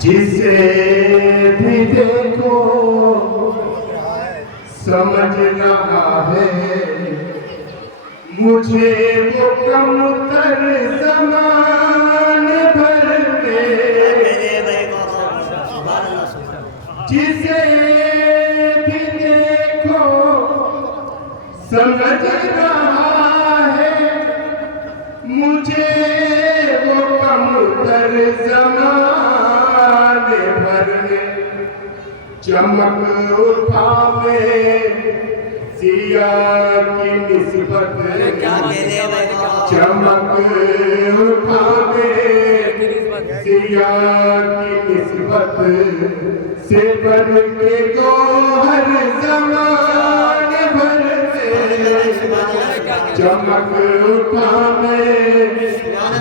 جسے بھی دیکھو سمجھ رہا ہے مجھے وہ کم تر زمان بھر میں، جسے بھی دیکھو سمجھ رہا ہے مجھے وہ کم تر زمان بھر میں، چمک اٹھاوے ضیاء کی نسبت، چمک اٹھاوے ضیاء کی نسبت سے بن کے گوہر زمان بھر میں، چمک اٹھاوے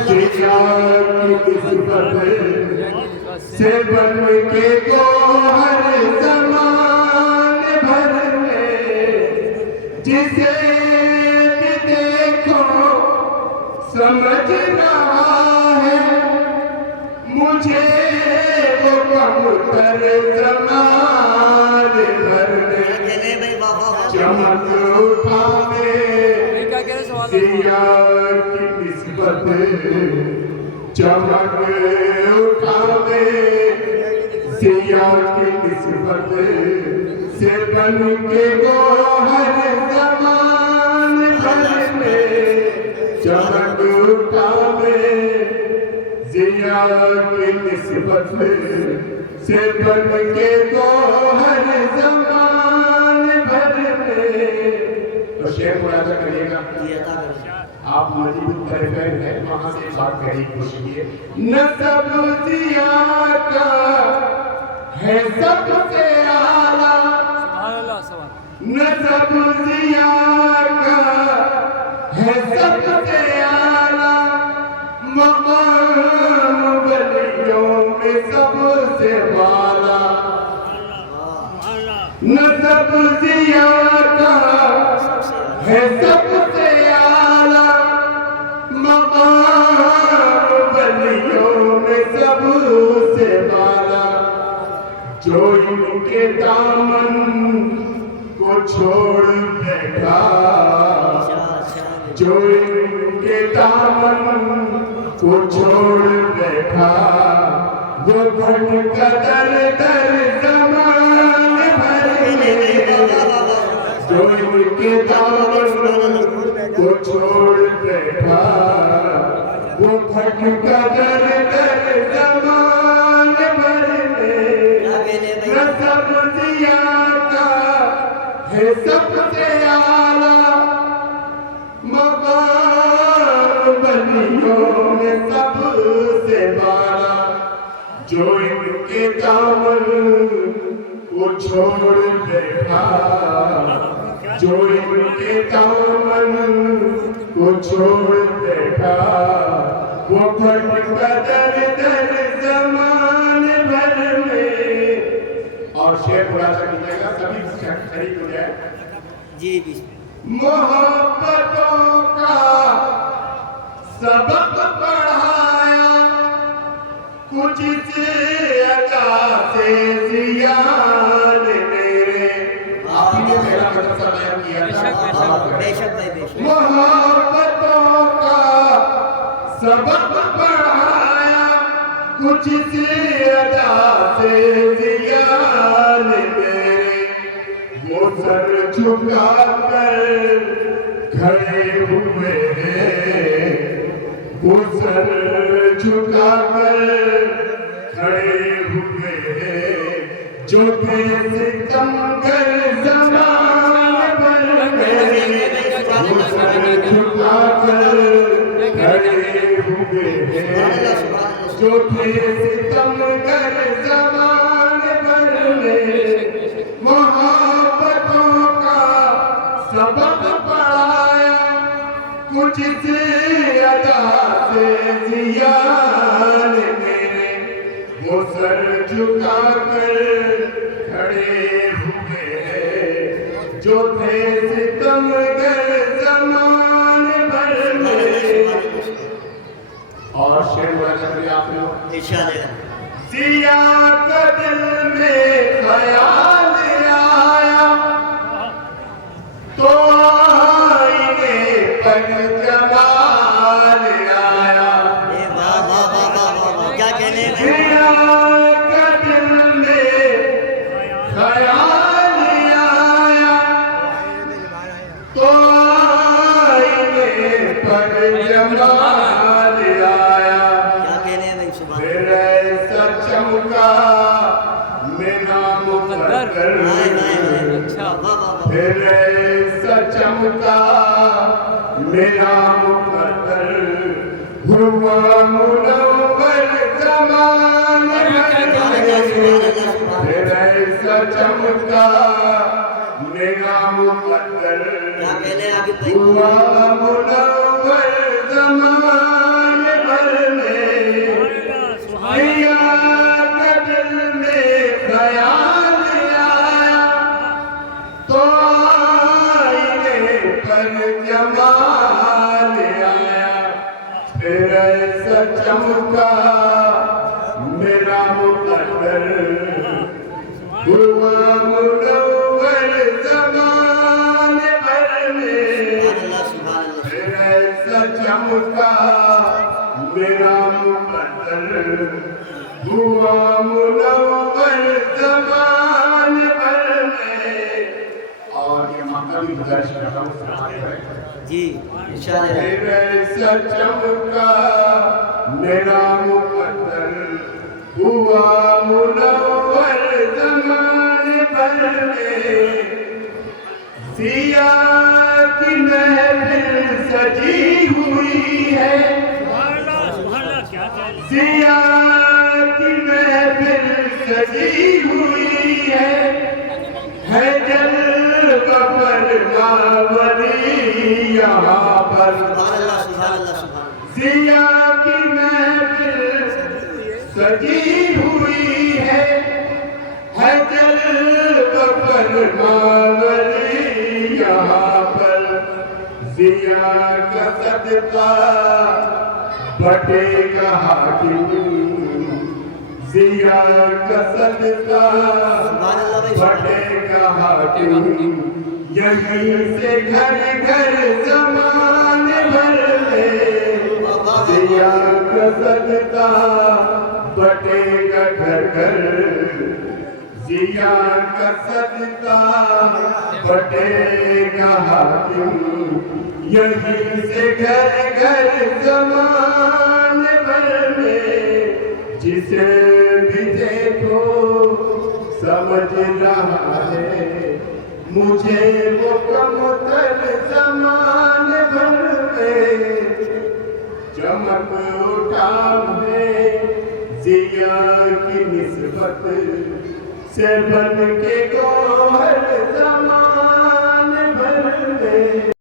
ضیاء کی نسبت سے بن کے گوہر زمان بھر میں، جسے بھی دیکھو سمجھ رہا ہے مجھے وہ کم تر زمان بھر میں، چمک اٹھاوے ضیاء کی نسبت، چمک اٹھاوے ضیاء کی نسبت سے بن کے گوہر زمان بھر میں، چمک اٹھاوے ضیاء کی نسبت سے بن کے گوہر زمان بھر میں۔ تو شعر ملاحظہ کریے گا، آپ مجید طرفین ہیں وہاں سے بات کرنے کی کوشش کیے۔ نسب ضیاء کا ہے سب سے اعلیٰ، نسب ضیاء کا ہے سب سے اعلیٰ، مقام ولیوں میں سب سے بالا، نسب ضیاء کا ہے سب سے اعلیٰ، مقام ولیوں میں سب سے بالا، جو ان کے دامن کو چھوڑ بیٹھا، جو ان کے دامن کو چھوڑ بیٹھا، وہ بھٹکا در در زمان بھر میں، جو ان کے دامن کو چھوڑ بیٹھا، وہ بھٹکا در در زمان بھر میں، نسب ضیاء کا ہے سب سے اعلیٰ، مقام ولیوں میں سب سے بالا، جو ان کے دامن کو چھوڑ بیٹھا، جو ان کے دامن کو چھوڑ بیٹھا، وہ بھٹکا در در زمان بھر میں۔ اور شعر خلاصہ کیجیے گا، سبھی شریک ہو جائے۔ جی محبتوں کا سبق پڑھایا کچھ سے ادا سے ضیاء نے میرے، آپ نے پہلا مدرسہ بیان کیا تھا، بے شک بھائی بے شک، محبتوں کا سبق پڑھایا کچھ سے ادا سے ضیاء نے میرے، وہ سر جھکا کر کھڑے ہوئے ہیں، وہ سر جھکا کر کھڑے ہوئے ہیں، جو تھے ستمگر زمان بھر میں، وہ سر جھکا کر کھڑے ہوئے ہیں، جو تھے ستمگر زمان بھر میں، محبتوں کا سبق پڑھایا کچھ سے ادا سے ضیاء نے میرے، وہ سر جھکا کر کھڑے ہوئے ہیں، جو تھے ستمگر زمان بھر میں۔ اور شعر شکریہ آپ نے ارشاد ہے سیا کا دل میں خیال آیا تو آئینے پر جمال آیا واہ واہ واہ واہ واہ کیا کہنے ہیں سیا کا دل میں خیال آیا تو آئینے پر جمال آیا کیا کہنے ہیں بھائی سبحان پھر ایسا چمکا میرا مقدر ہائے ہائے ہائے اچھا واہ واہ واہ پھر ایسا چمکا میرا مقدر ہوا منور زمان پھر ایسا چمکا میرا مقدر کیا کہنے ہیں عابد بھائی ہوا منور زمان بھر میں سیا کے دل میں خیال آیا تو آئینے پر جمال آیا پھر ایسا چمکا میرا مقدر ہوا منور زمان بھر میں سبحان اللہ پھر ایسا چمکا میرا مقدر ہوا منور زمان بھر میں اور یہ مقام بھی گزارش کرتا ہوں سماعت کریں جی ارشاد ہے پھر ایسا چمکا میرا مقدر ہوا منور زمان بھر میں سیاہ کی محفل سجی ہوئی ہے سیاہ کی محفل سجی ہوئی ہے جلوہ فرما ولی یہاں پر سبحان اللہ سبحان اللہ سبحان سیاہ کی محفل سجی ہوئی ہے جلوہ فرما ولی یہاں پر ضیاء کا صدقہ بٹے گا حاکم ضیاء کا صدقہ بٹے گا حاکم یہیں سے گھر گھر زمان بھر میں ضیاء کا صدقہ بٹے گا گھر گھر ضیاء کا صدقہ بٹے گا حاکم یہیں سے گھر گھر زمان بھر میں جسے بھی دیکھو سمجھ رہا ہے مجھے وہ کم تر زمان بھر میں چمک اٹھا ہے ضیاء کی نسبت سے بن کے گوہر زمان بھر میں